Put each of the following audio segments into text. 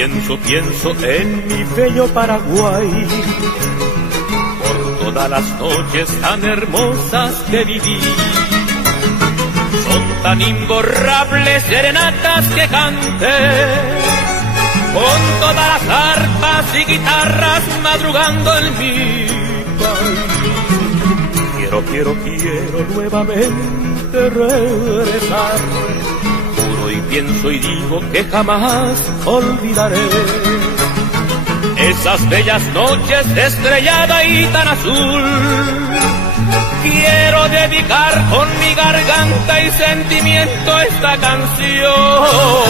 Pienso en mi bello Paraguay, por todas las noches tan hermosas que viví. Son tan imborrables serenatas que canté, con todas las arpas y guitarras madrugando en mi país. Quiero nuevamente regresar. Juro y pienso y digo que jamás olvidaré esas bellas noches estrellada y tan azul. Quiero dedicar con mi garganta y sentimiento esta canción.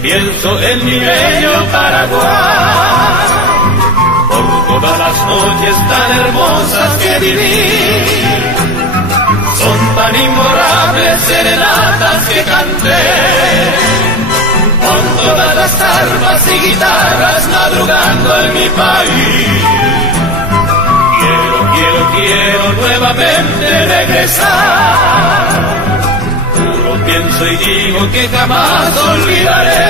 Pienso en mi bello Paraguay, por todas las noches tan hermosas que viví. Son tan imborrables serenatas que canté, con todas las arpas y guitarras madrugando en mi país. Quiero nuevamente regresar. Pienso y digo que jamás olvidaré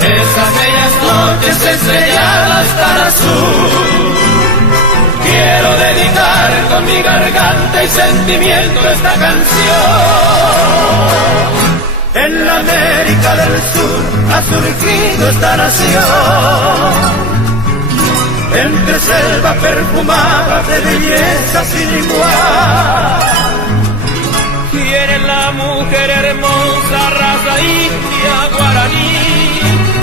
esas bellas noches estrelladas tan azul. Quiero dedicar con mi garganta y sentimiento esta canción. En la América del Sur ha surgido esta nación, entre selva perfumada de belleza sin igual. Quieren la mujer hermosa, raza india guaraní,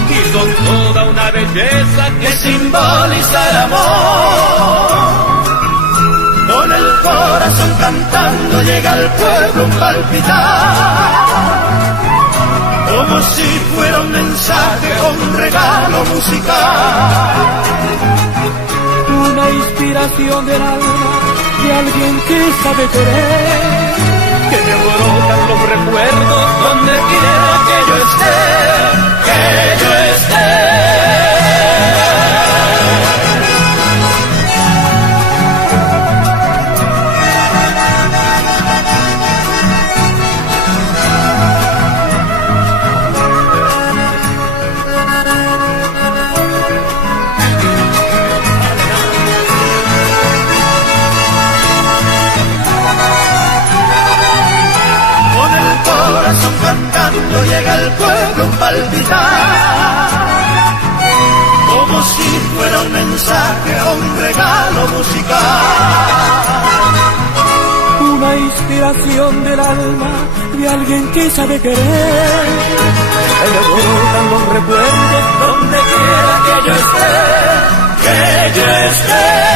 y son toda una belleza que simboliza el amor. Con el corazón cantando llega al pueblo un palpitar, como si fuera un mensaje o un regalo musical. Una inspiración del alma de alguien que sabe querer, que me brotan los recuerdos donde quiera que yo esté, que yo esté. Cantando llega al pueblo un palpitar, como si fuera un mensaje o un regalo musical. Una inspiración del alma de alguien que sabe querer, que me brotan los recuerdos donde quiera que yo esté, que yo esté.